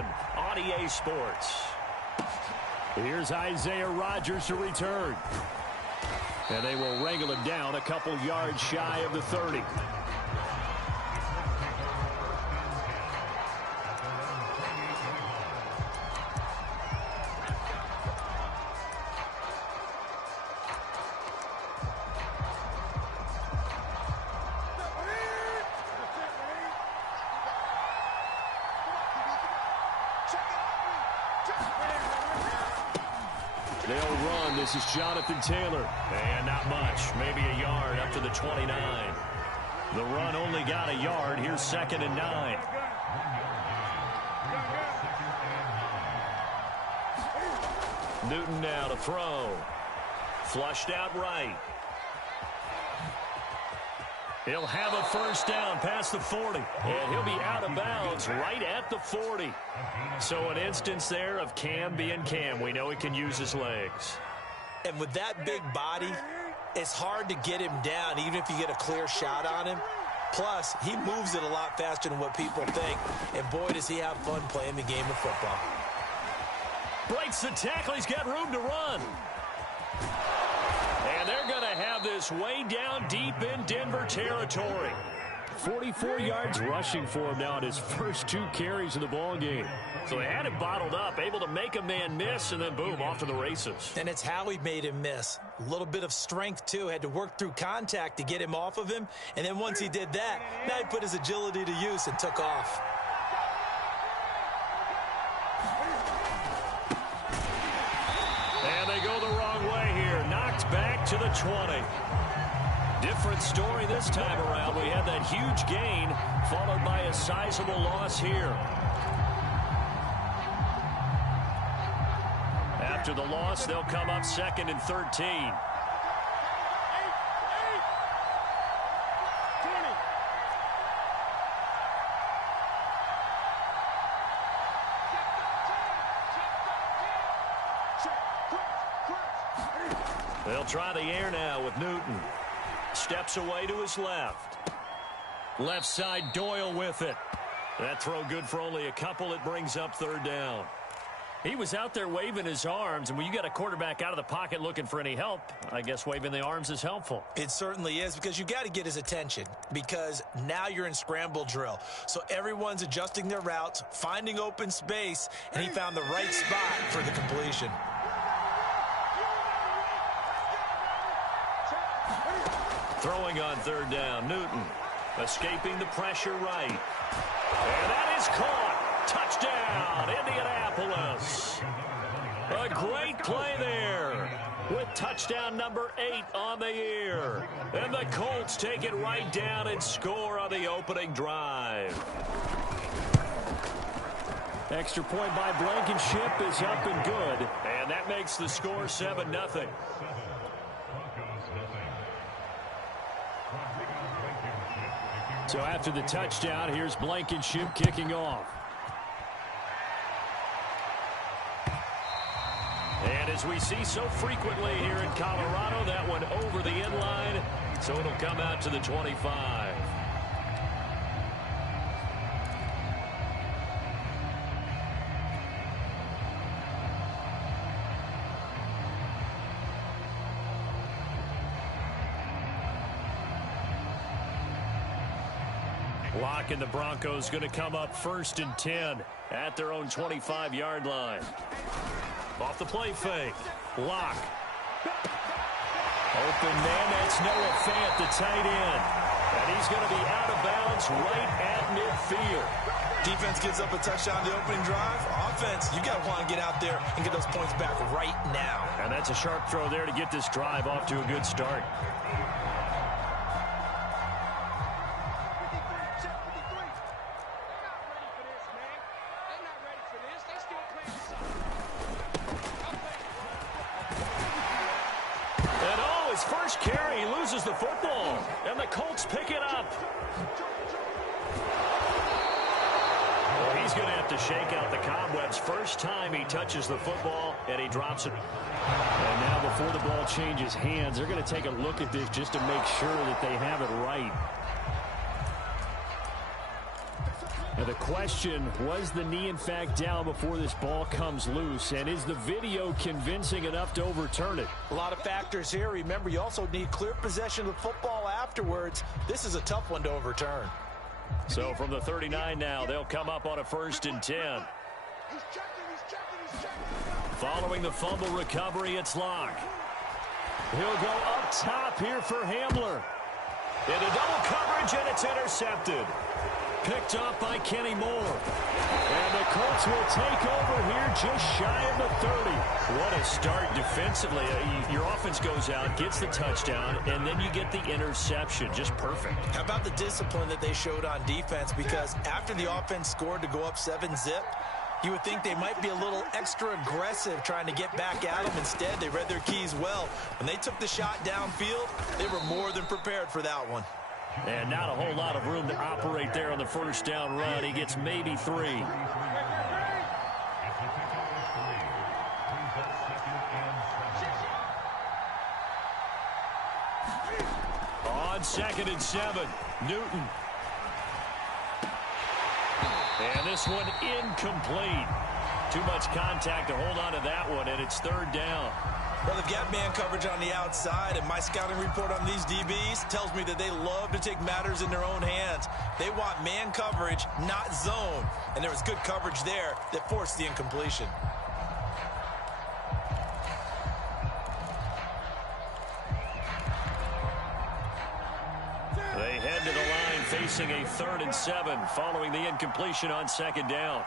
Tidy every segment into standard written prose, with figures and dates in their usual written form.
ESPN on EA Sports. Here's Isaiah Rodgers to return. And they will wrangle him down a couple yards shy of the 30. They'll run. This is Jonathan Taylor. And not much. Maybe a yard up to the 29. The run only got a yard. Here's 2nd and 9. Newton now to throw. Flushed out right. He'll have a first down past the 40. And he'll be out of bounds right at the 40. So an instance there of Cam being Cam. We know he can use his legs. And with that big body, it's hard to get him down, even if you get a clear shot on him. Plus, he moves it a lot faster than what people think. And boy, does he have fun playing the game of football. Breaks the tackle. He's got room to run. And they're going to have this way down deep in Denver territory. 44 yards rushing for him now in his first 2 carries of the ball game. So they had him bottled up, able to make a man miss, and then boom, off to the races. And it's how he made him miss. A little bit of strength, too. Had to work through contact to get him off of him. And then once he did that, now he put his agility to use and took off. And they go the wrong way here. Knocked back to the 20. Different story this time around. We had that huge gain followed by a sizable loss here. After the loss, they'll come up 2nd and 13. They'll try the air now with Newton. Steps away to his left. Left side, Doyle with it. That throw good for only a couple. It brings up 3rd down. He was out there waving his arms, and when you got a quarterback out of the pocket looking for any help, I guess waving the arms is helpful. It certainly is, because you got to get his attention, because now you're in scramble drill. So everyone's adjusting their routes, finding open space, and he found the right spot for the completion. Throwing on 3rd down, Newton escaping the pressure right. And that is caught. Touchdown, Indianapolis. A great play there with touchdown number 8 on the year. And the Colts take it right down and score on the opening drive. Extra point by Blankenship is up and good. And that makes the score 7-0. So after the touchdown, here's Blankenship kicking off. And as we see so frequently here in Colorado, that one over the end line, so it'll come out to the 25. Locke and the Broncos going to come up 1st and 10 at their own 25-yard line. Off the play fake. Locke. Open man, that's Noah Fant, the tight end. And he's going to be out of bounds right at midfield. Defense gives up a touchdown the opening drive. Offense, you got to want to get out there and get those points back right now. And that's a sharp throw there to get this drive off to a good start. First carry, he loses the football, and the Colts pick it up. Well, he's going to have to shake out the cobwebs. First time he touches the football, and he drops it. And now before the ball changes hands, they're going to take a look at this just to make sure that they have it right. And The question, was the knee in fact down before this ball comes loose? And is the video convincing enough to overturn it? A lot of factors here. Remember, you also need clear possession of the football afterwards. This is a tough one to overturn. So from the 39 now, they'll come up on a 1st and 10. Following the fumble recovery, it's Locke. He'll go up top here for Hamler. Into double coverage, and it's intercepted. Picked off by Kenny Moore. And the Colts will take over here just shy of the 30. What a start defensively. Your offense goes out, gets the touchdown, and then you get the interception. Just perfect. How about the discipline that they showed on defense? Because after the offense scored to go up 7-zip, you would think they might be a little extra aggressive trying to get back at them. Instead, they read their keys well. When they took the shot downfield, they were more than prepared for that one. And not a whole lot of room to operate there on the 1st down run. He gets maybe 3. On 2nd and 7, Newton. And this one incomplete. Too much contact to hold on to that one, and it's 3rd down. Well, they've got man coverage on the outside, and my scouting report on these DBs tells me that they love to take matters in their own hands. They want man coverage, not zone. And there was good coverage there that forced the incompletion. They head to the line facing a 3rd and 7 following the incompletion on 2nd down.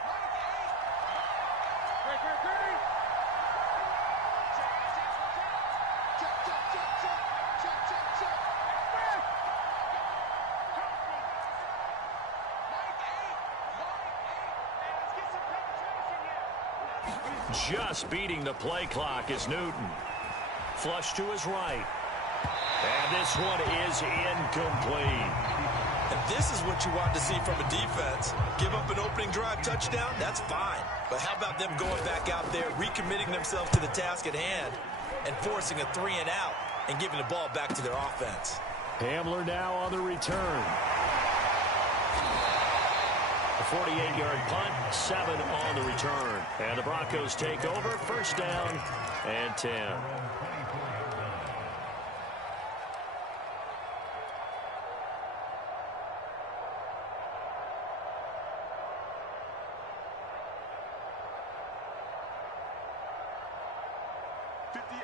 Just beating the play clock is Newton. Flush to his right. And this one is incomplete. And this is what you want to see from a defense. Give up an opening drive touchdown, that's fine. But how about them going back out there, recommitting themselves to the task at hand, and forcing a 3 and out, and giving the ball back to their offense. Hamler now on the return. A 48-yard punt, 7 on the return. And the Broncos take over, 1st down and 10.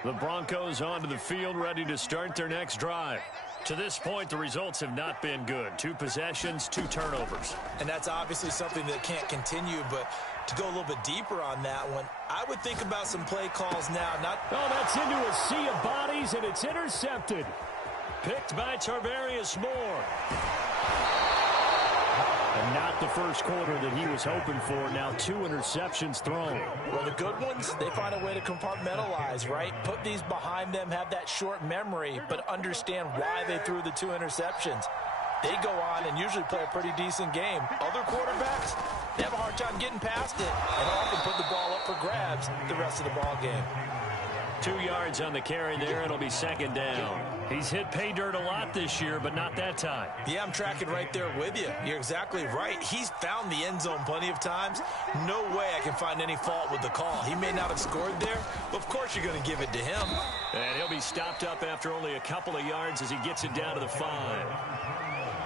The Broncos onto the field, ready to start their next drive. To this point, the results have not been good. 2 possessions, 2 turnovers. And that's obviously something that can't continue, but to go a little bit deeper on that one, I would think about some play calls now. Oh, that's into a sea of bodies, and it's intercepted. Picked by Tarvarius Moore. And not the first quarter that he was hoping for. Now 2 interceptions thrown. Well, the good ones, they find a way to compartmentalize, right? Put these behind them, have that short memory, but understand why they threw the 2 interceptions. They go on and usually play a pretty decent game. Other quarterbacks, they have a hard time getting past it and often put the ball up for grabs the rest of the ball game. 2 yards on the carry there. It'll be 2nd down. He's hit pay dirt a lot this year, but not that time. Yeah, I'm tracking right there with you. You're exactly right. He's found the end zone plenty of times. No way I can find any fault with the call. He may not have scored there, but of course you're going to give it to him. And he'll be stopped up after only a couple of yards as he gets it down to the 5.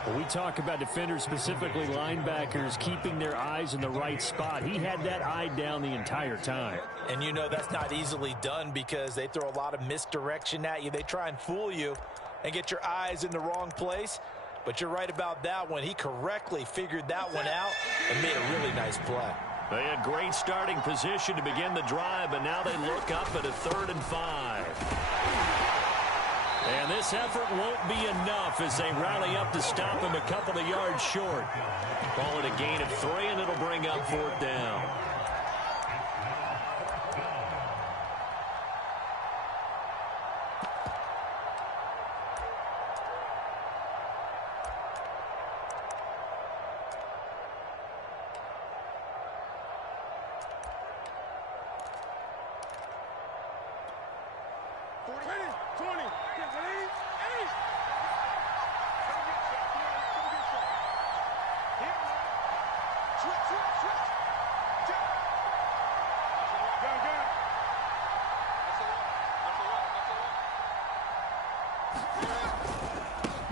Well, we talk about defenders, specifically linebackers, keeping their eyes in the right spot. He had that eye down the entire time. And you know that's not easily done because they throw a lot of misdirection at you. They try and fool you and get your eyes in the wrong place. But you're right about that one. He correctly figured that one out and made a really nice play. They had great starting position to begin the drive, but now they look up at a 3rd and 5. And this effort won't be enough as they rally up to stop him a couple of yards short. Call it a gain of 3, and it'll bring up 4th down.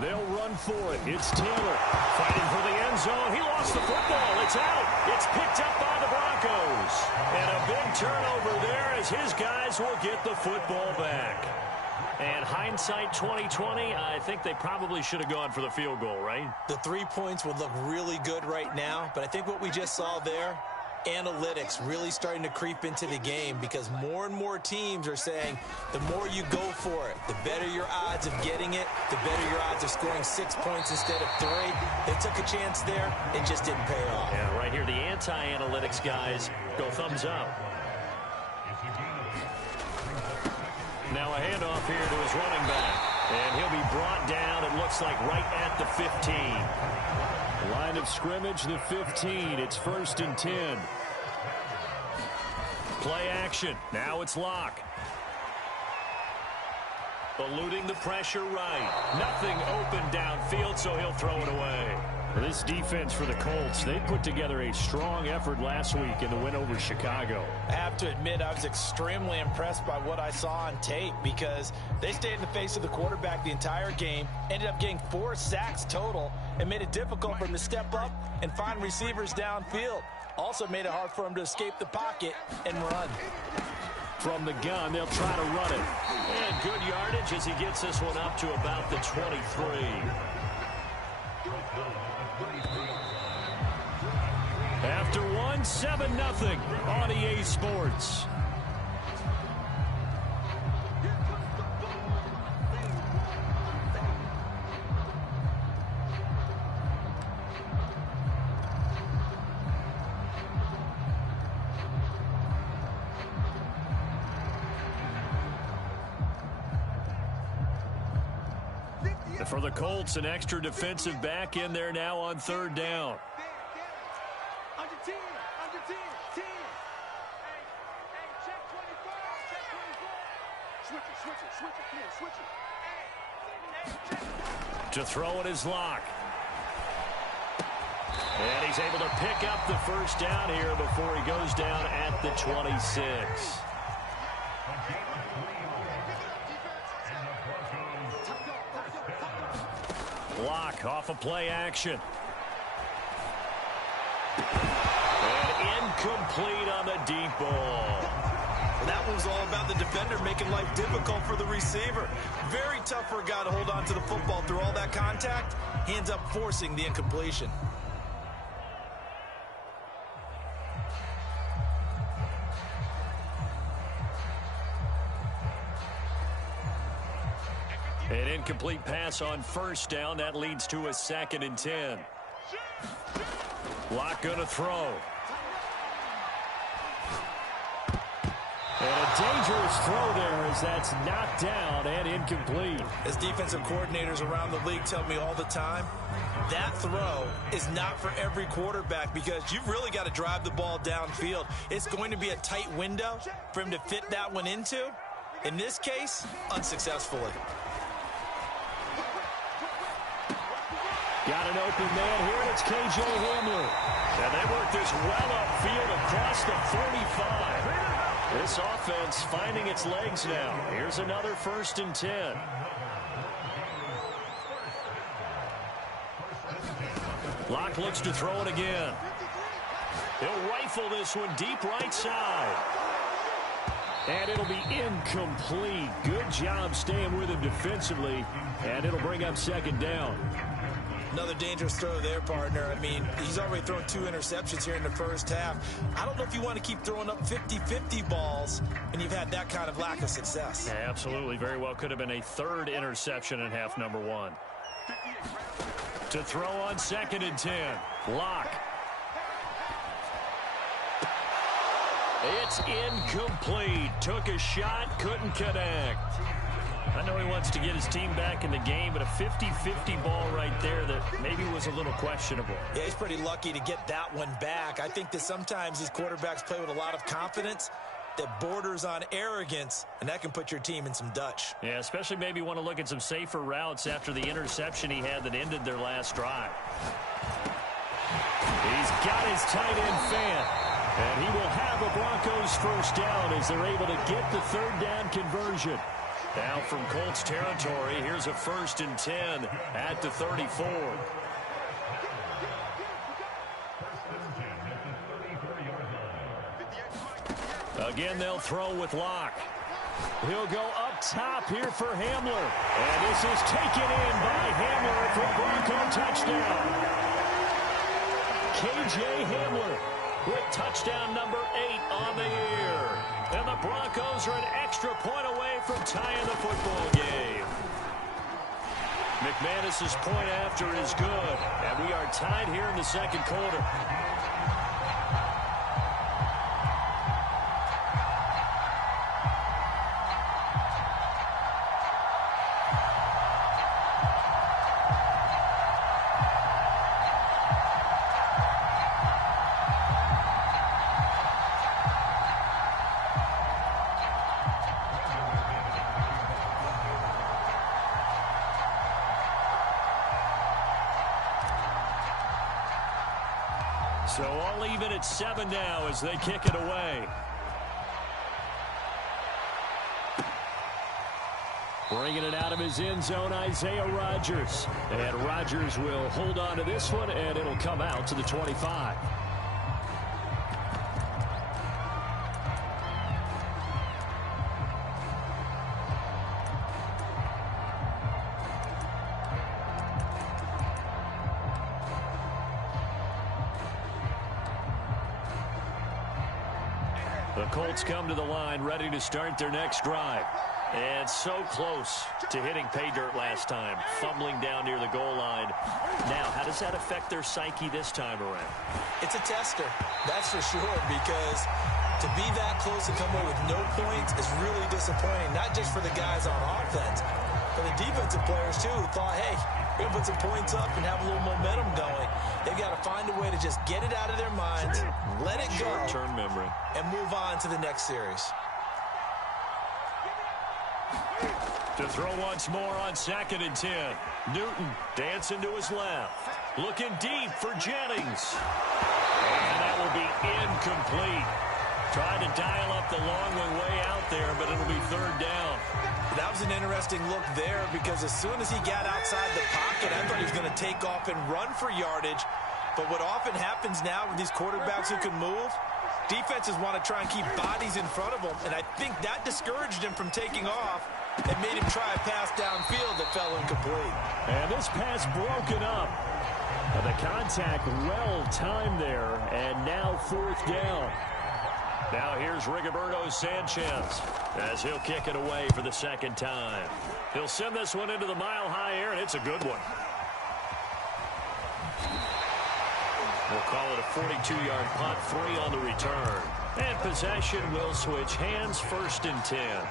They'll run for it. It's Taylor fighting for the end zone. He lost the football. It's out. It's picked up by the Broncos. And a big turnover there as his guys will get the football back. And hindsight 2020, I think they probably should have gone for the field goal, right? The 3 points would look really good right now, but I think what we just saw there, analytics really starting to creep into the game because more and more teams are saying the more you go for it, the better your odds of getting it, the better your odds of scoring 6 points instead of 3. They took a chance there. It just didn't pay off. Yeah, right here, the anti-analytics guys go thumbs up. Now a handoff here to his running back. And he'll be brought down, it looks like, right at the 15. Line of scrimmage, the 15. It's 1st and 10. Play action. Now it's Locke. Eluding the pressure right. Nothing open downfield, so he'll throw it away. This defense for the Colts, they put together a strong effort last week in the win over Chicago. I have to admit, I was extremely impressed by what I saw on tape because they stayed in the face of the quarterback the entire game, ended up getting 4 sacks total, and made it difficult for him to step up and find receivers downfield. Also made it hard for him to escape the pocket and run. From the gun, they'll try to run it. And good yardage as he gets this one up to about the 23. After one, 7-0 on EA Sports. For the Colts, an extra defensive back in there now on 3rd down. Under 10, under 10, 10. Hey, check 24, check 24. Switch it, come on, switch it. To throw it is Locke. And he's able to pick up the 1st down here before he goes down at the 26. Locke off a play action. And incomplete on the deep ball. Well, that one was all about the defender making life difficult for the receiver. Very tough for a guy to hold on to the football through all that contact. He ends up forcing the incompletion. An incomplete pass on 1st down. That leads to a 2nd and 10. Locke going to throw. And a dangerous throw there as that's knocked down and incomplete. As defensive coordinators around the league tell me all the time, that throw is not for every quarterback because you've really got to drive the ball downfield. It's going to be a tight window for him to fit that one into. In this case, unsuccessfully. Got an open man here, and it's K.J. Hamler. And they work this well upfield across the 45. This offense finding its legs now. Here's another 1st and 10. Locke looks to throw it again. He'll rifle this one deep right side. And it'll be incomplete. Good job staying with him defensively. And it'll bring up 2nd down. Another dangerous throw there, partner. I mean, he's already thrown 2 interceptions here in the 1st half. I don't know if you want to keep throwing up 50-50 balls when you've had that kind of lack of success. Yeah, absolutely. Very well could have been a 3rd interception in half number 1. To throw on 2nd and 10. Locke. It's incomplete. Took a shot, couldn't connect. I know he wants to get his team back in the game, but a 50-50 ball right there that maybe was a little questionable. Yeah, he's pretty lucky to get that one back. I think that sometimes these quarterbacks play with a lot of confidence that borders on arrogance, and that can put your team in some Dutch. Yeah, especially maybe want to look at some safer routes after the interception he had that ended their last drive. He's got his tight end fan. And he will have a Broncos first down as they're able to get the third down conversion. Now from Colts territory, here's a 1st and 10 at the 34. Again, they'll throw with Locke. He'll go up top here for Hamler. And this is taken in by Hamler for a Bronco touchdown. K.J. Hamler with touchdown number 8 on the year. And the Broncos are an extra point away from tying the football game. McManus's point after is good. And we are tied here in the second quarter. So all even at 7 now as they kick it away. Bringing it out of his end zone, Isaiah Rodgers. And Rodgers will hold on to this one, and it'll come out to the 25. The Colts come to the line ready to start their next drive. And so close to hitting pay dirt last time, fumbling down near the goal line. Now, how does that affect their psyche this time around? It's a tester, that's for sure, because to be that close and come away with no points is really disappointing, not just for the guys on offense, but the defensive players, too, who thought, hey, we're going to put some points up and have a little momentum going. They've got to find a way to just get it out of their minds, let it go, short-term memory, and move on to the next series. To throw once more on 2nd and 10. Newton dancing to his left. Looking deep for Jennings. And that will be incomplete. Trying to dial up the long way out there, but it'll be 3rd down. That was an interesting look there because as soon as he got outside the pocket, I thought he was going to take off and run for yardage. But what often happens now with these quarterbacks who can move, defenses want to try and keep bodies in front of them, and I think that discouraged him from taking off and made him try a pass downfield that fell incomplete. And this pass broken up. The contact well timed there, and now 4th down. Now here's Rigoberto Sanchez as he'll kick it away for the 2nd time. He'll send this one into the mile-high air, and it's a good one. We'll call it a 42-yard punt, 3 on the return. And possession will switch hands, 1st and 10.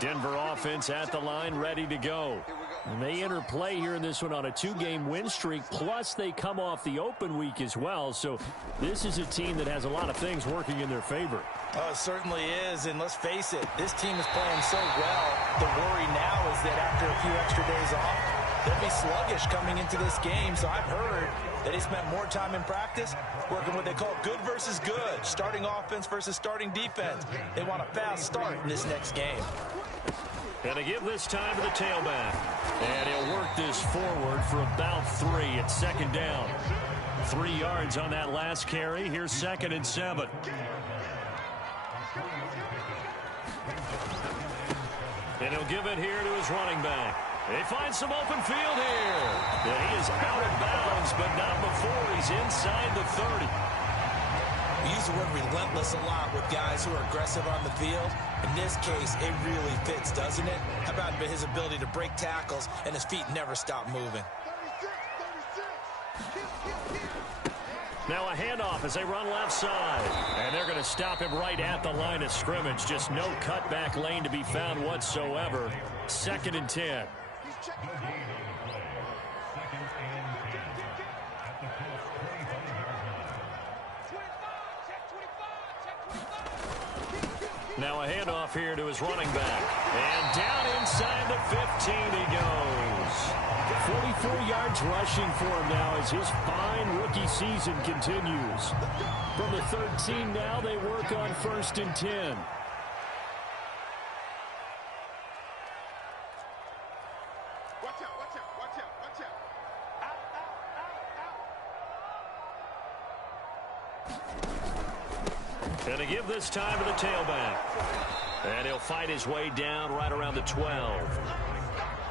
Denver offense at the line, ready to go. And they enter play here in this one on a 2-game win streak, plus they come off the open week as well. So this is a team that has a lot of things working in their favor. Oh, it certainly is, and let's face it, this team is playing so well. The worry now is that after a few extra days off, they'll be sluggish coming into this game. So I've heard that they spent more time in practice working what they call good versus good, starting offense versus starting defense. They want a fast start in this next game. And they give this time to the tailback. And he'll work this forward for about 3 at 2nd down. 3 yards on that last carry. Here's 2nd and 7. And he'll give it here to his running back. They find some open field here. And he is out of bounds, but not before he's inside the 30. We use the word relentless a lot with guys who are aggressive on the field. In this case, it really fits, doesn't it? How about his ability to break tackles and his feet never stop moving? Now a handoff as they run left side. And they're going to stop him right at the line of scrimmage. Just no cutback lane to be found whatsoever. 2nd and 10. Now a handoff here to his running back. And down inside the 15 he goes. 44 yards rushing for him now as his fine rookie season continues. From the 13 now, they work on 1st and 10. Watch out, watch out, watch out, watch out. Out, out, out, out. Going to give this time to the tailback. And he'll fight his way down right around the 12.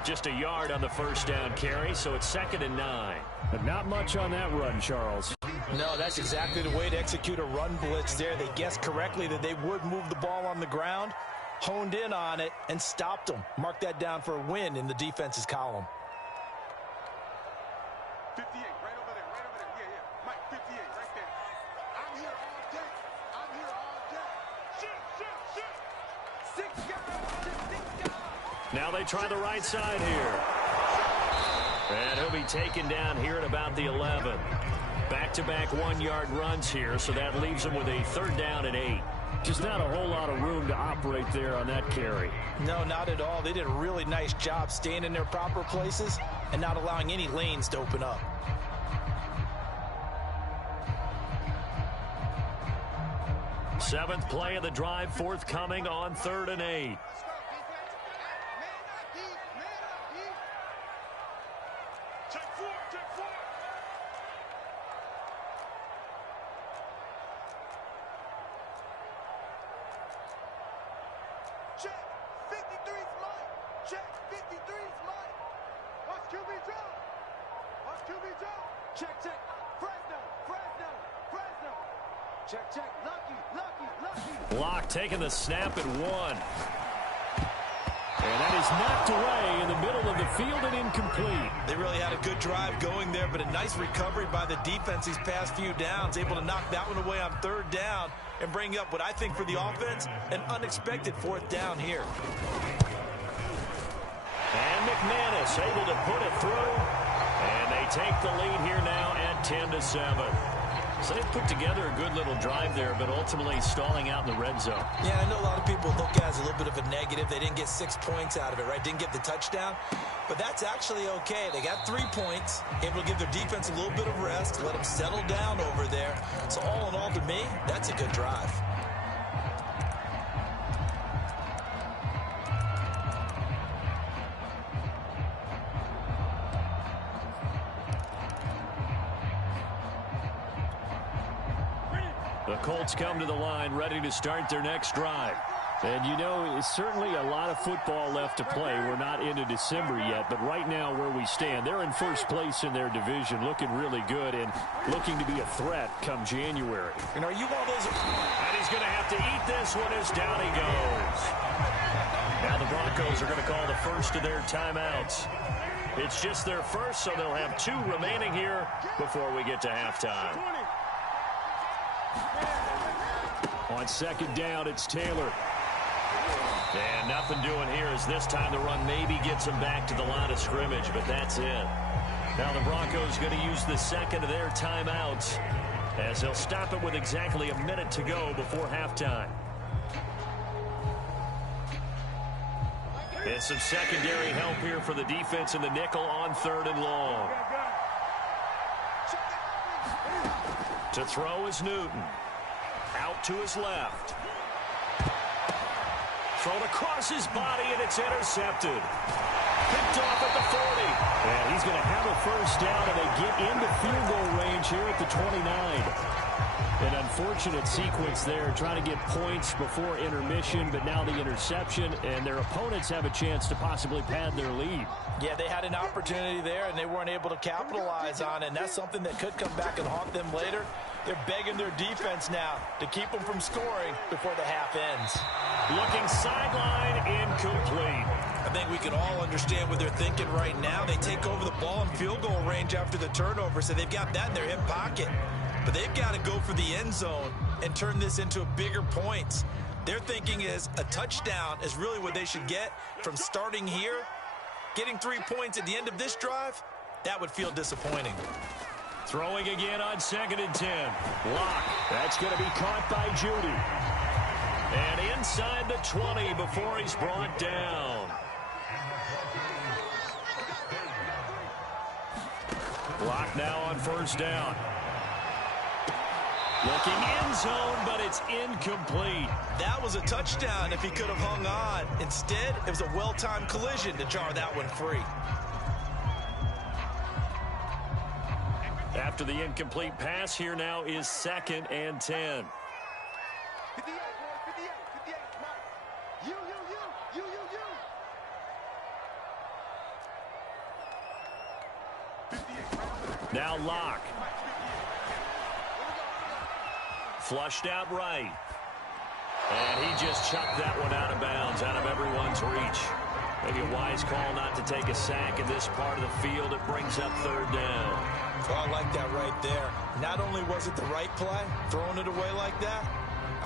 Just a yard on the first down carry, so it's 2nd and 9. But not much on that run, Charles. No, that's exactly the way to execute a run blitz there. They guessed correctly that they would move the ball on the ground, honed in on it, and stopped them. Mark that down for a win in the defense's column. 58, right over there, right over there. Yeah, yeah. Mike, 58, right there. I'm here all day. I'm here all day. Shoot, shoot, shoot. 6 guys, 6 guys. Now they try the right side here. And he'll be taken down here at about the 11. Back-to-back 1-yard runs here, so that leaves him with a 3rd down and 8. Just not a whole lot of room to operate there on that carry. No, not at all. They did a really nice job staying in their proper places and not allowing any lanes to open up. Seventh play of the drive forthcoming on 3rd and 8. Check, 53's Mike. Check, 53's Mike. Watch QB drop. Watch QB drop. Check, check. Fresno, Fresno, Fresno. Check, check. Lucky, lucky, lucky. Block taking the snap at 1. And that is knocked away in the middle of the field and incomplete. They really had a good drive going there, but a nice recovery by the defense these past few downs, able to knock that one away on 3rd down and bring up what I think for the offense, an unexpected 4th down here. And McManus able to put it through. And they take the lead here now at 10-7. So they've put together a good little drive there, but ultimately stalling out in the red zone. Yeah, I know a lot of people look at it as a little bit of a negative. They didn't get 6 points out of it, right? Didn't get the touchdown. But that's actually okay. They got 3 points, able to give their defense a little bit of rest, let them settle down over there. So all in all, to me, that's a good drive. The Colts come to the line ready to start their next drive. And you know, it's certainly a lot of football left to play. We're not into December yet, but right now where we stand, they're in first place in their division, looking really good and looking to be a threat come January. And are you one of those? And he's going to have to eat this one as down he goes. Now the Broncos are going to call the first of their timeouts. It's just their first, so they'll have 2 remaining here before we get to halftime. On 2nd down, it's Taylor. And nothing doing here as this time the run maybe gets them back to the line of scrimmage, but that's it. Now the Broncos going to use the 2nd of their timeouts as they'll stop it with exactly a minute to go before halftime. And some secondary help here for the defense in the nickel on 3rd and long. To throw is Newton. Out to his left. Thrown across his body, and it's intercepted. Picked off at the 40. And he's going to have a first down, and they get into field goal range here at the 29. An unfortunate sequence there, trying to get points before intermission, but now the interception, and their opponents have a chance to possibly pad their lead. Yeah, they had an opportunity there, and they weren't able to capitalize on it, and that's something that could come back and haunt them later. They're begging their defense now to keep them from scoring before the half ends. Looking sideline, incomplete. I think we can all understand what they're thinking right now. They take over the ball in field goal range after the turnover, so they've got that in their hip pocket. But they've got to go for the end zone and turn this into a bigger points. Their thinking is a touchdown is really what they should get from starting here. Getting 3 points at the end of this drive, that would feel disappointing. Throwing again on 2nd and 10. Block. That's going to be caught by Judy. And inside the 20 before he's brought down. Lock now on first down. Looking end zone, but it's incomplete. That was a touchdown if he could have hung on. Instead, it was a well-timed collision to jar that one free. After the incomplete pass, here now is 2nd and 10. 58, boys, 58, Mike. You. Now Locke. Flushed out right. And he just chucked that one out of bounds, out of everyone's reach. Maybe a wise call not to take a sack in this part of the field. It brings up 3rd down. Oh, I like that right there. Not only was it the right play, throwing it away like that,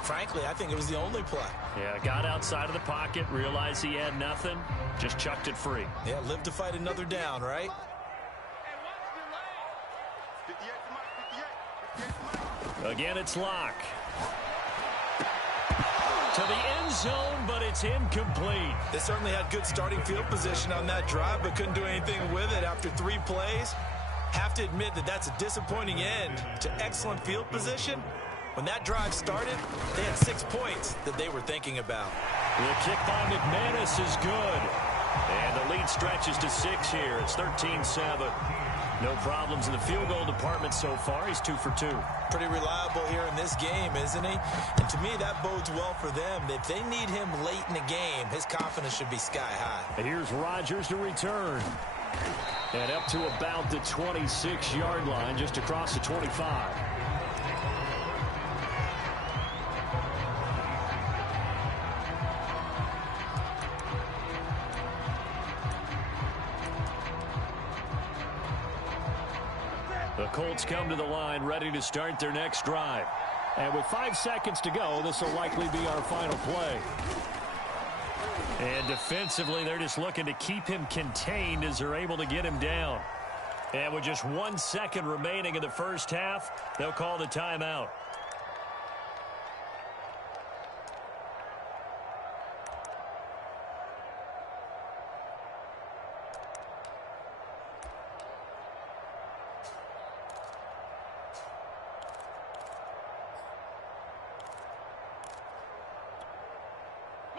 frankly, I think it was the only play. Yeah, got outside of the pocket, realized he had nothing, just chucked it free. Yeah, live to fight another down, right? Again, it's Locke. To the end zone, but it's incomplete. They certainly had good starting field position on that drive, but couldn't do anything with it after 3 plays. Have to admit that that's a disappointing end to excellent field position. When that drive started, they had 6 points that they were thinking about. The kick by McManus is good. And the lead stretches to 6 here. It's 13-7. No problems in the field goal department so far. He's 2 for 2. Pretty reliable here in this game, isn't he? And to me, that bodes well for them. If they need him late in the game, his confidence should be sky high. And here's Rodgers to return. And up to about the 26-yard line, just across the 25. The Colts come to the line, ready to start their next drive. And with 5 seconds to go, this will likely be our final play. And defensively, they're just looking to keep him contained as they're able to get him down. And with just 1 second remaining in the first half, they'll call the timeout.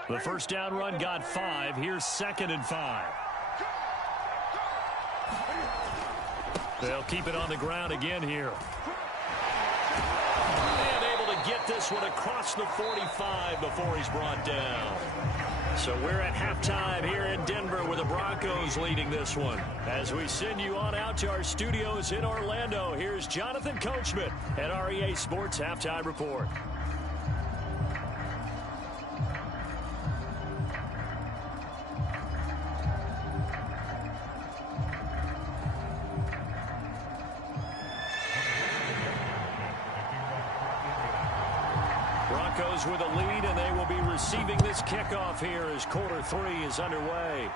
The first down run got 5. Here's 2nd and 5. They'll keep it on the ground again here. And able to get this one across the 45 before he's brought down. So we're at halftime here in Denver with the Broncos leading this one. As we send you on out to our studios in Orlando, here's Jonathan Coachman at REA Sports Halftime Report. Broncos with a lead, and they will be receiving this kickoff here as quarter 3 is underway.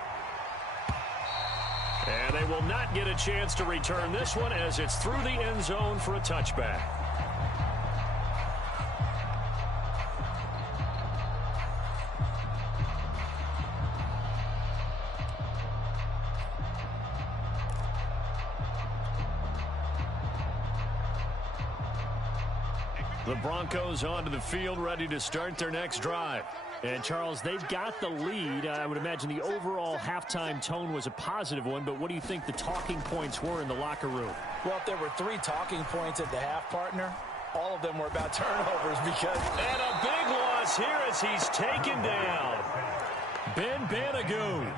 And they will not get a chance to return this one as it's through the end zone for a touchback. The Broncos onto the field, ready to start their next drive. And, Charles, they've got the lead. I would imagine the overall halftime tone was a positive one, but what do you think the talking points were in the locker room? Well, if there were 3 talking points at the half, partner, all of them were about turnovers because... And a big loss here as he's taken down. Ben Banagoo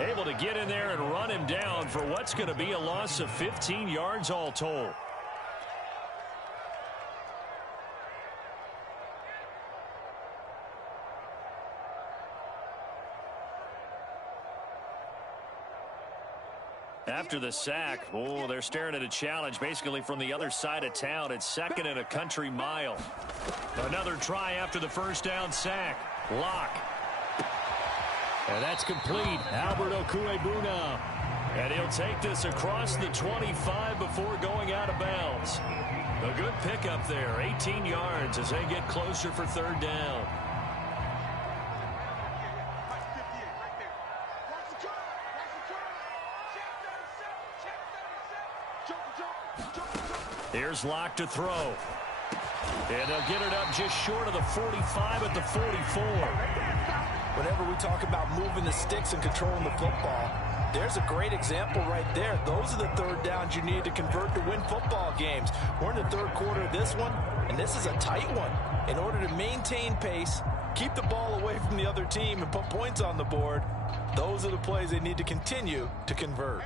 able to get in there and run him down for what's going to be a loss of 15 yards all told. After the sack, oh, they're staring at a challenge basically from the other side of town. It's 2nd and a country mile. Another try after the first down sack. Locke. And that's complete. Albert Okuebuna. And he'll take this across the 25 before going out of bounds. A good pickup there, 18 yards as they get closer for 3rd down. Here's Locke to throw. And they'll get it up just short of the 45 at the 44. Whenever we talk about moving the sticks and controlling the football, there's a great example right there. Those are the third downs you need to convert to win football games. We're in the third quarter of this one, and this is a tight one. In order to maintain pace, keep the ball away from the other team, and put points on the board, those are the plays they need to continue to convert.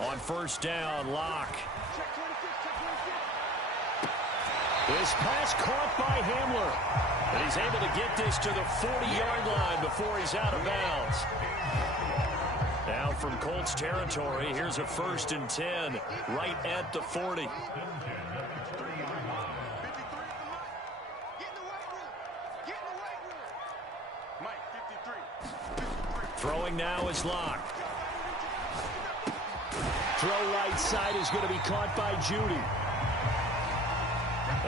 On first down, Locke. This pass caught by Hamler. And he's able to get this to the 40-yard line before he's out of bounds. Now from Colts territory, here's a 1st and 10 right at the 40. Throwing now is Locke. Throw right side is going to be caught by Judy.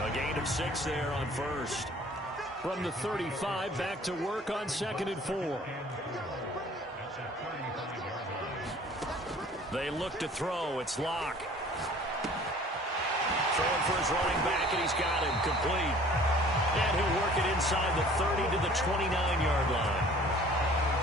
A gain of 6 there on first. From the 35, back to work on 2nd and 4. They look to throw. It's Locke. Throwing for his running back, and he's got him complete. And he'll work it inside the 30 to the 29-yard line.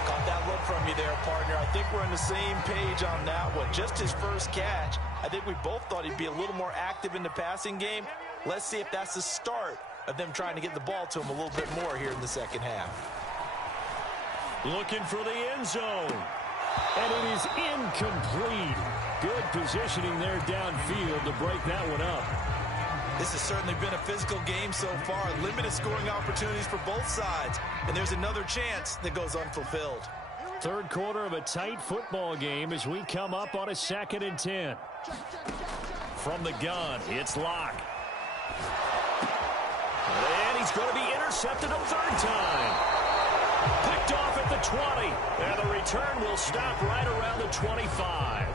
Caught that look from you there, partner. I think we're on the same page on that one. Just his first catch. I think we both thought he'd be a little more active in the passing game. Let's see if that's the start of them trying to get the ball to him a little bit more here in the second half. Looking for the end zone. And it is incomplete. Good positioning there downfield to break that one up. This has certainly been a physical game so far. Limited scoring opportunities for both sides. And there's another chance that goes unfulfilled. Third quarter of a tight football game as we come up on a 2nd and 10. From the gun, it's Locke. And he's going to be intercepted a 3rd time. Picked off at the 20. And the return will stop right around the 25.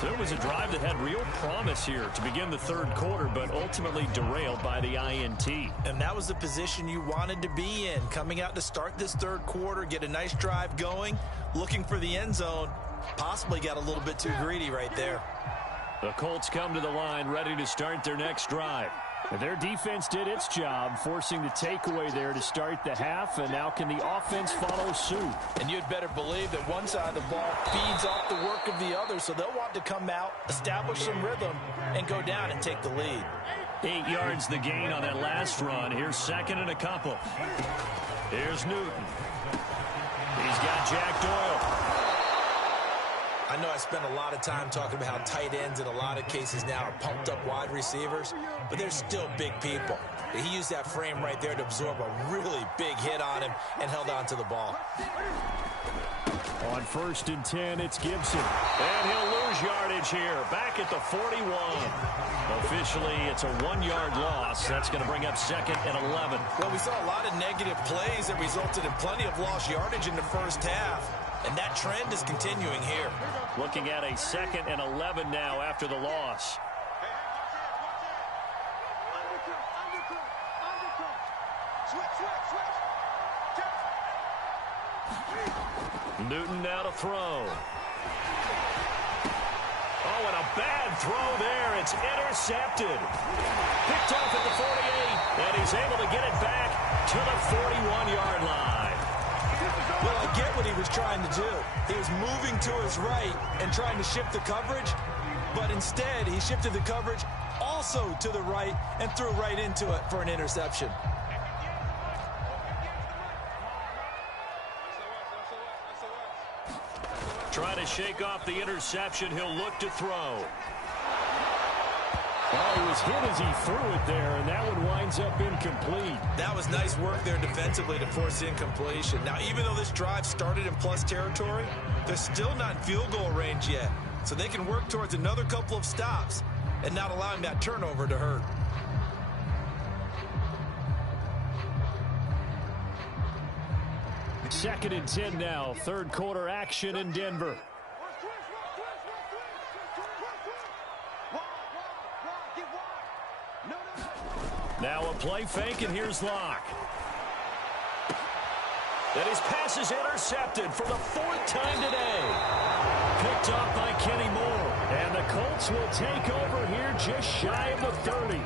So it was a drive that had real promise here to begin the third quarter, but ultimately derailed by the INT. And that was the position you wanted to be in. Coming out to start this third quarter, get a nice drive going, looking for the end zone. Possibly got a little bit too greedy right there. The Colts come to the line ready to start their next drive. Their defense did its job, forcing the takeaway there to start the half, and now can the offense follow suit? And you'd better believe that one side of the ball feeds off the work of the other, so they'll want to come out, establish some rhythm, and go down and take the lead. 8 yards the gain on that last run. Here's 2nd and a couple. Here's Newton. He's got Jack Doyle. I know I spent a lot of time talking about how tight ends in a lot of cases now are pumped up wide receivers, but they're still big people. He used that frame right there to absorb a really big hit on him and held on to the ball. On 1st and 10, it's Gibson. And he'll lose yardage here, back at the 41. Officially, it's a 1-yard loss. That's going to bring up 2nd and 11. Well, we saw a lot of negative plays that resulted in plenty of lost yardage in the first half. And that trend is continuing here. Looking at a 2nd and 11 now after the loss. Newton now to throw. Oh, and a bad throw there. It's intercepted. Picked off at the 48, and he's able to get it back to the 41-yard line. Well, I get what he was trying to do. He was moving to his right and trying to shift the coverage, but instead he shifted the coverage also to the right and threw right into it for an interception. Trying to shake off the interception. He'll look to throw. Oh, he was hit as he threw it there, and that one winds up incomplete. That was nice work there defensively to force the incompletion. Now, even though this drive started in plus territory, they're still not in field goal range yet. So they can work towards another couple of stops and not allowing that turnover to hurt. Second and 10 now. Third quarter action in Denver. Now a play fake, and here's Locke. And his pass is intercepted for the 4th time today. Picked off by Kenny Moore. And the Colts will take over here just shy of the 30.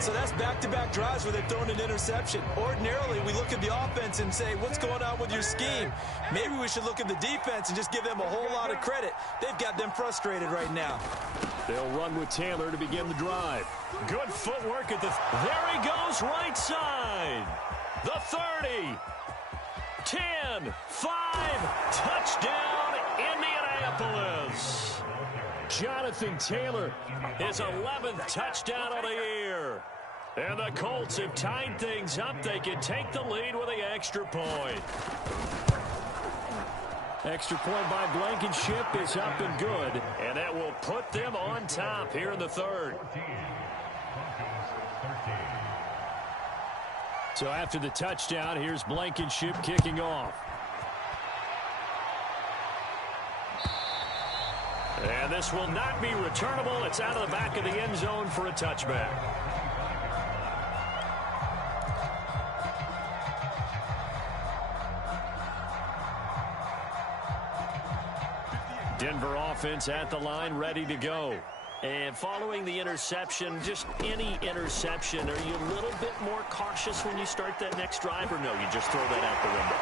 So that's back-to-back drives where they've thrown an interception. Ordinarily, we look at the offense and say, what's going on with your scheme? Maybe we should look at the defense and just give them a whole lot of credit. They've got them frustrated right now. They'll run with Taylor to begin the drive. Good footwork at the... There he goes, right side. The 30. 10, 5, touchdown, Indianapolis. Jonathan Taylor, his 11th touchdown of the year. And the Colts have tied things up. They can take the lead with the extra point. Extra point by Blankenship is up and good. And that will put them on top here in the 3rd. So after the touchdown, here's Blankenship kicking off. And this will not be returnable. It's out of the back of the end zone for a touchback. Denver offense at the line, ready to go. And following the interception, just any interception, are you a little bit more cautious when you start that next drive, or no, you just throw that out the window?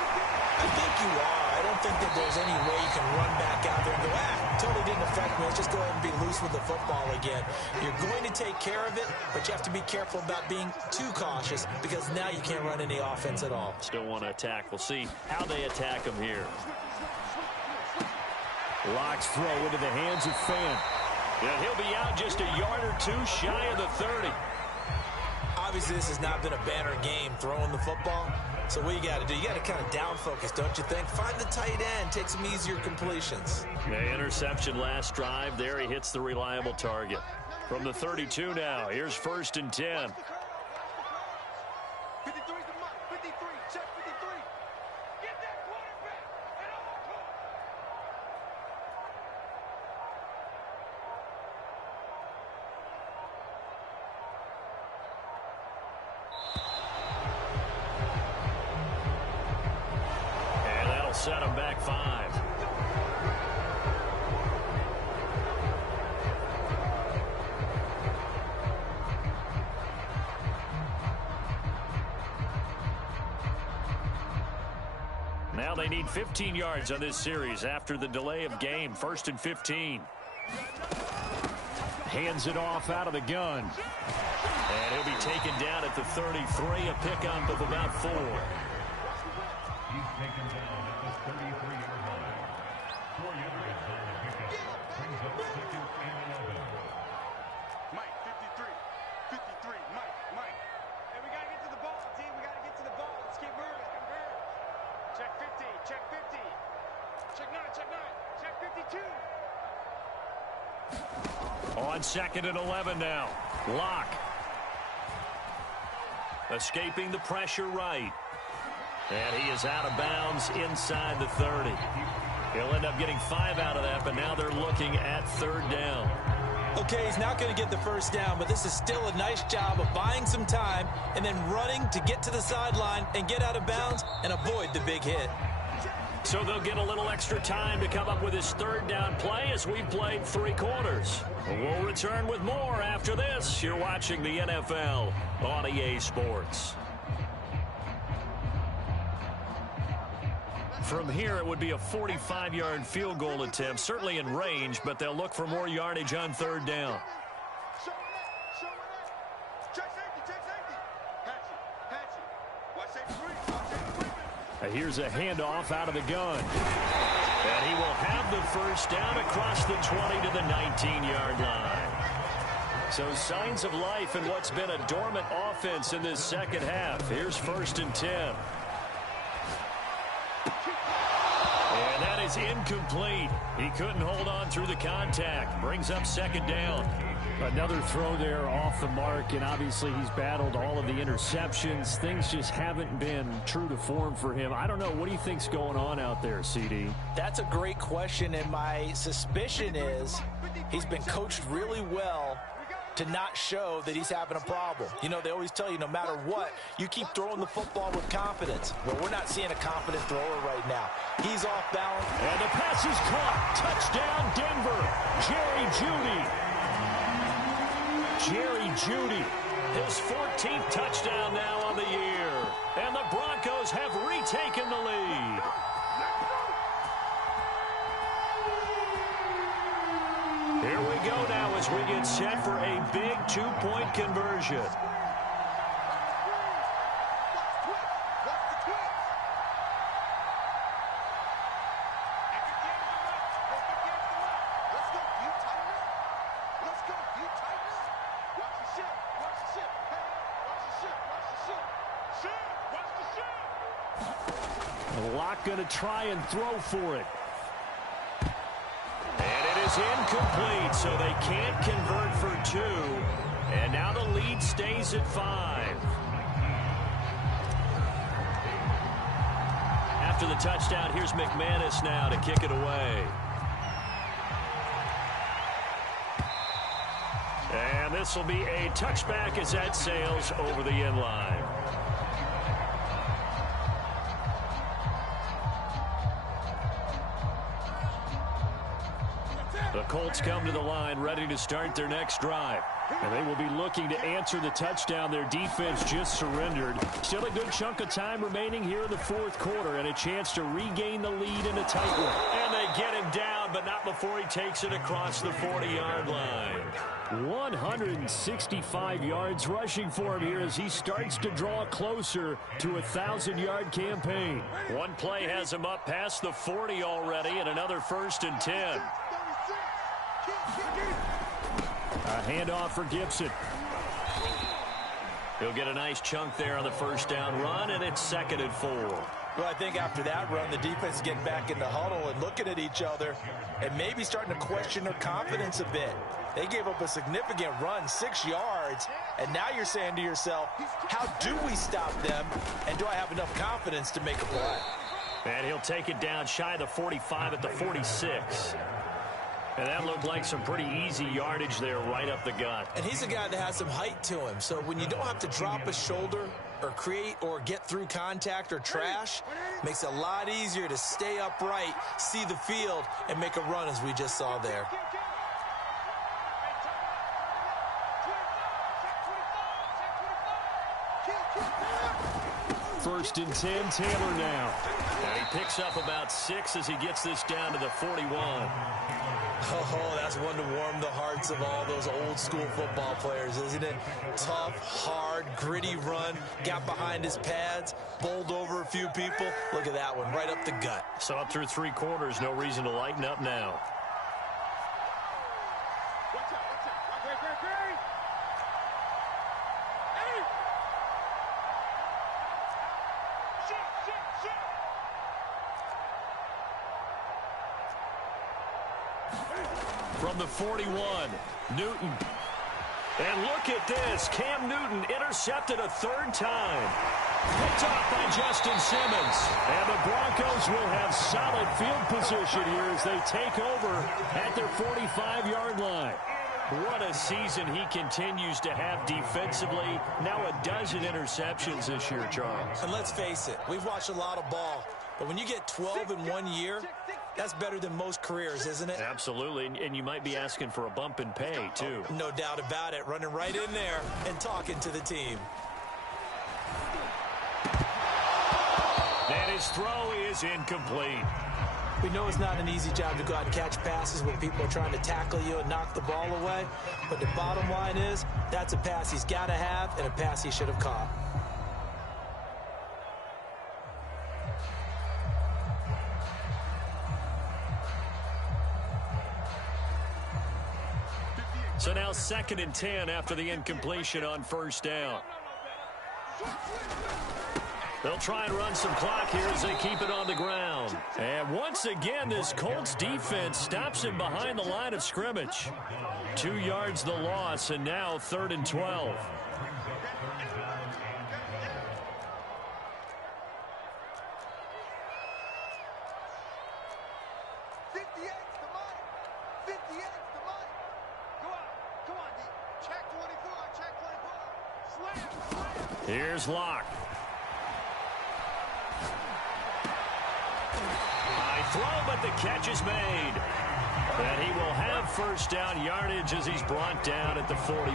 I think you are. I don't think that there's any way you can run back out there and go, totally didn't affect me. Let's just go ahead and be loose with the football again. You're going to take care of it, but you have to be careful about being too cautious because now you can't run any offense at all. Still want to attack. We'll see how they attack them here. Locke's throw into the hands of Fan. And he'll be out just a yard or two shy of the 30. Obviously, this has not been a banner game throwing the football. So what you got to do, you got to kind of down focus, don't you think? Find the tight end, take some easier completions. The interception last drive. There he hits the reliable target. From the 32 now, here's 1st and 10. 53's the mark. 53. Check 53. Get that quarterback. And And that'll set him back 5. Now they need 15 yards on this series after the delay of game. 1st and 15. Hands it off out of the gun. And he'll be taken down at the 33, a pickup of about 4. He's taken down at the 33-yard line. 4 yards on the pickup. Brings up 2nd and 11. Mike, 53. 53. Mike. Hey, we got to get to the ball, team. We got to get to the ball. Let's keep moving. Check 50. Check 50. Check 9. Check 9. Check 52. On 2nd and 11 now. Locke. Escaping the pressure right. And he is out of bounds inside the 30. He'll end up getting 5 out of that, but now they're looking at 3rd down. Okay, he's not going to get the first down, but this is still a nice job of buying some time and then running to get to the sideline and get out of bounds and avoid the big hit. So they'll get a little extra time to come up with his 3rd down play as we've played 3 quarters. We'll return with more after this. You're watching the NFL on EA Sports. From here, it would be a 45-yard field goal attempt, certainly in range, but they'll look for more yardage on 3rd down. Show it. Check safety. Patch it. Watch safety breathe. Here's a handoff out of the gun. And he will have the first down across the 20 to the 19-yard line. So signs of life in what's been a dormant offense in this second half. Here's 1st and 10. And that is incomplete. He couldn't hold on through the contact. Brings up 2nd down. Another throw there off the mark, and obviously he's battled all of the interceptions. Things just haven't been true to form for him. I don't know. What do you think's going on out there, CD? That's a great question, and my suspicion is he's been coached really well to not show that he's having a problem. You know, they always tell you no matter what, you keep throwing the football with confidence. Well, we're not seeing a confident thrower right now. He's off balance. And the pass is caught. Touchdown, Denver. Jerry Jeudy. His 14th touchdown now on the year. And the Broncos have retaken the lead. Here we go now as we get set for a big two-point conversion. Locke going to try and throw for it. And it is incomplete, so they can't convert for two. And now the lead stays at 5. After the touchdown, here's McManus now to kick it away. And this will be a touchback as that sails over the end line. The Colts come to the line ready to start their next drive. And they will be looking to answer the touchdown their defense just surrendered. Still a good chunk of time remaining here in the fourth quarter and a chance to regain the lead in a tight one. And they get him down, but not before he takes it across the 40-yard line. 165 yards rushing for him here as he starts to draw closer to a 1,000-yard campaign. One play has him up past the 40 already, and another 1st and 10. A handoff for Gibson. He'll get a nice chunk there on the first down run, and it's 2nd and 4. Well, I think after that run, the defense is getting back in the huddle and looking at each other and maybe starting to question their confidence a bit. They gave up a significant run, 6 yards, and now you're saying to yourself, how do we stop them, and do I have enough confidence to make a play? And he'll take it down shy of the 45 at the 46. And that looked like some pretty easy yardage there right up the gut. And he's a guy that has some height to him. So when you don't have to drop a shoulder or create or get through contact or trash, makes it a lot easier to stay upright, see the field, and make a run as we just saw there. First and 10, Taylor now. And he picks up about 6 as he gets this down to the 41. Oh, that's one to warm the hearts of all those old school football players, isn't it? Tough, hard, gritty run, got behind his pads, bowled over a few people. Look at that one, right up the gut. So up through 3 quarters, no reason to lighten up now. From the 41, Newton. And look at this. Cam Newton intercepted a 3rd time. Picked off by Justin Simmons. And the Broncos will have solid field position here as they take over at their 45-yard line. What a season he continues to have defensively. Now a dozen interceptions this year, Charles. And let's face it, we've watched a lot of ball. But when you get 12 in 1 year, that's better than most careers, isn't it? Absolutely, and you might be asking for a bump in pay, too. No doubt about it, running right in there and talking to the team. And his throw is incomplete. We know it's not an easy job to go out and catch passes when people are trying to tackle you and knock the ball away. But the bottom line is, that's a pass he's got to have and a pass he should have caught. So now 2nd and 10 after the incompletion on 1st down. They'll try and run some clock here as they keep it on the ground. And once again, this Colts defense stops him behind the line of scrimmage. 2 yards the loss, and now 3rd and 12. Check 24, check 24. Slam. Here's Locke. High throw, but the catch is made. And he will have first down yardage as he's brought down at the 41.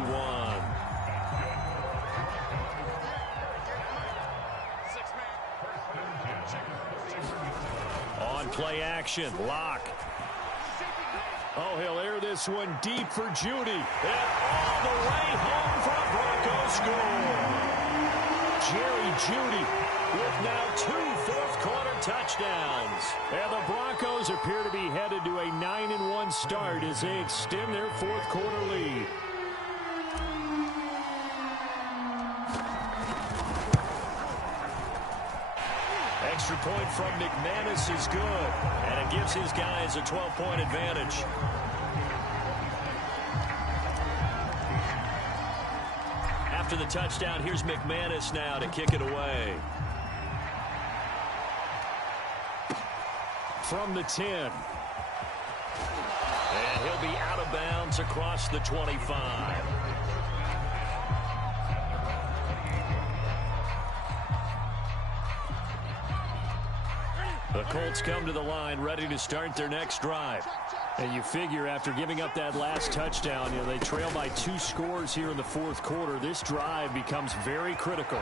On play action, Locke. Oh, he'll air this one deep for Judy. And all the way home for a Broncos score. Jerry Judy With now 2 fourth-quarter touchdowns. And the Broncos appear to be headed to a 9-1 start as they extend their fourth-quarter lead. Extra point from McManus is good, and it gives his guys a 12-point advantage. After the touchdown, here's McManus now to kick it away. From the 10. And he'll be out of bounds across the 25. The Colts come to the line ready to start their next drive. And you figure after giving up that last touchdown, they trail by 2 scores here in the fourth quarter. This drive becomes very critical.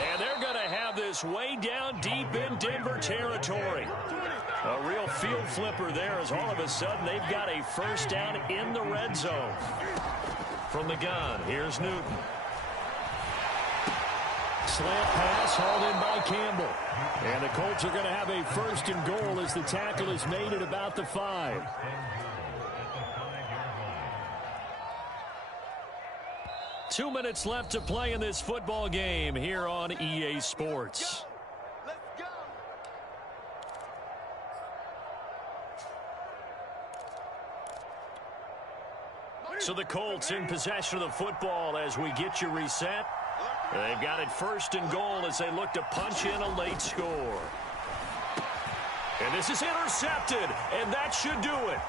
And they're going to have this way down deep in Denver territory. A real field flipper there as all of a sudden they've got a first down in the red zone. From the gun, here's Newton. Slant pass hauled in by Campbell. And the Colts are going to have a first and goal as the tackle is made at about the 5. Two minutes left to play in this football game here on EA Sports. Let's go. So the Colts in possession of the football as we get you reset. They've got it first and goal as they look to punch in a late score. And this is intercepted, and that should do it.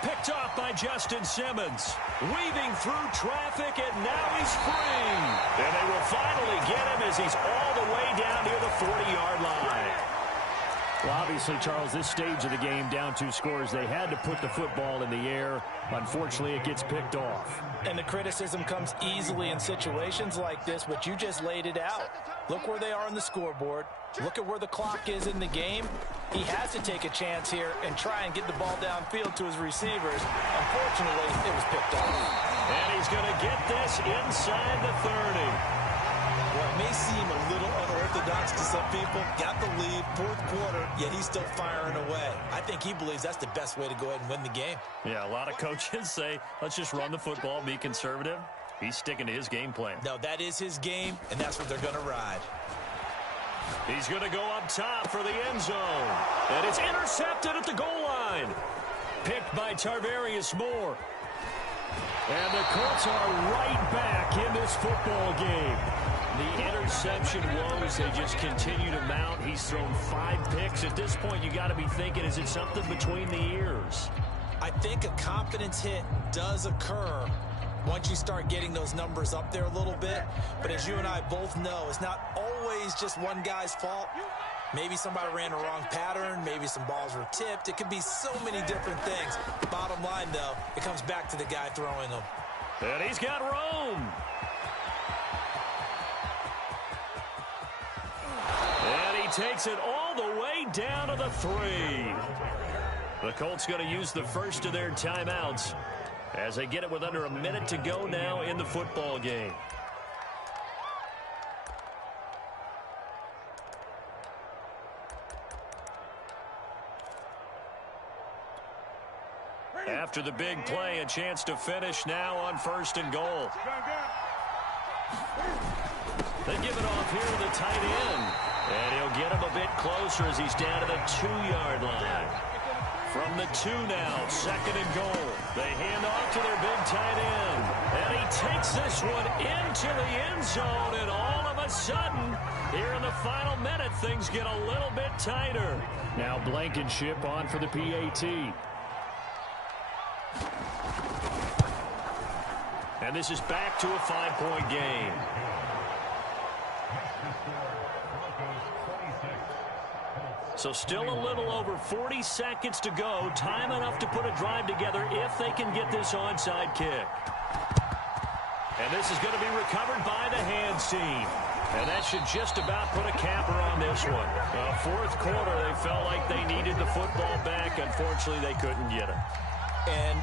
Picked off by Justin Simmons. Weaving through traffic, and now he's free. And they will finally get him as he's all the way down near the 40-yard line. Well, obviously, Charles, this stage of the game, down 2 scores, they had to put the football in the air. Unfortunately, it gets picked off. And the criticism comes easily in situations like this, but you just laid it out. Look where they are on the scoreboard. Look at where the clock is in the game. He has to take a chance here and try and get the ball downfield to his receivers. Unfortunately, it was picked off. And he's going to get this inside the 30. Well, it may seem a little unorthodox to some people. Got the lead, fourth quarter, yet he's still firing away. I think he believes that's the best way to go ahead and win the game. Yeah, a lot of coaches say, let's just run the football, be conservative. He's sticking to his game plan. No, that is his game, and that's what they're going to ride. He's going to go up top for the end zone. And it's intercepted at the goal line. Picked by Tarvarius Moore. And the Colts are right back in this football game. The interception woes, they just continue to mount. He's thrown 5 picks. At this point, you got to be thinking, is it something between the ears? I think a confidence hit does occur once you start getting those numbers up there a little bit. But as you and I both know, it's not always just one guy's fault. Maybe somebody ran a wrong pattern. Maybe some balls were tipped. It could be so many different things. Bottom line, though, it comes back to the guy throwing them. And he's got Rome. And he takes it all the way down to the 3. The Colts going to use the first of their timeouts as they get it with under a minute to go now in the football game. After the big play, a chance to finish now on first and goal. They give it off here to the tight end. And he'll get him a bit closer as he's down to the 2-yard line. From the 2 now, second and goal. They hand off to their big tight end. And he takes this one into the end zone. And all of a sudden, here in the final minute, things get a little bit tighter. Now Blankenship on for the PAT. And this is back to a 5-point game. So still a little over 40 seconds to go. Time enough to put a drive together if they can get this onside kick. And this is going to be recovered by the hands team. And that should just about put a capper on this one. Fourth quarter, they felt like they needed the football back. Unfortunately, they couldn't get it. And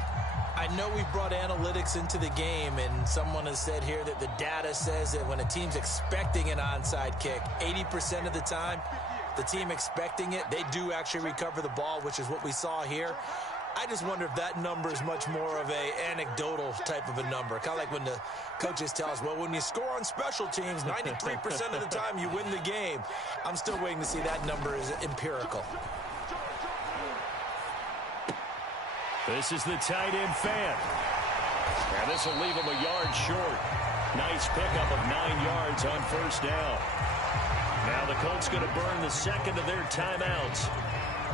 I know we brought analytics into the game, and someone has said here that the data says that when a team's expecting an onside kick, 80% of the time, the team expecting it, they do actually recover the ball, which is what we saw here. I just wonder if that number is much more of a anecdotal type of a number. Kind of like when the coaches tell us, well, when you score on special teams, 93% of the time you win the game. I'm still waiting to see that number is empirical. This is the tight end fan. And this will leave him a yard short. Nice pickup of 9 yards on first down. Now the Colts going to burn the second of their timeouts,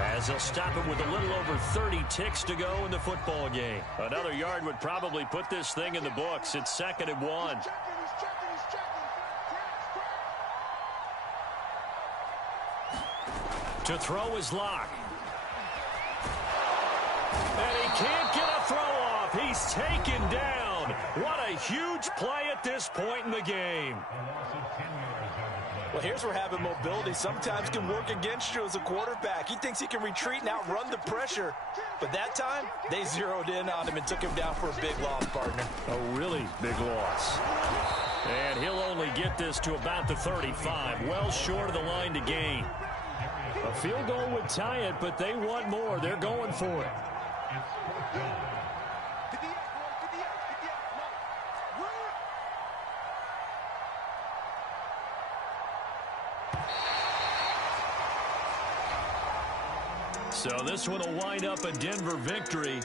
as they'll stop it with a little over 30 ticks to go in the football game. Another yard would probably put this thing in the books. It's 2nd and 1. To throw is Locke. And he can't get a throw off. He's taken down. What a huge play at this point in the game. Well, here's where having mobility sometimes can work against you as a quarterback. He thinks he can retreat and outrun the pressure. But that time, they zeroed in on him and took him down for a big loss, partner. A really big loss. And he'll only get this to about the 35, well short of the line to gain. A field goal would tie it, but they want more. They're going for it. So this one will wind up a Denver victory.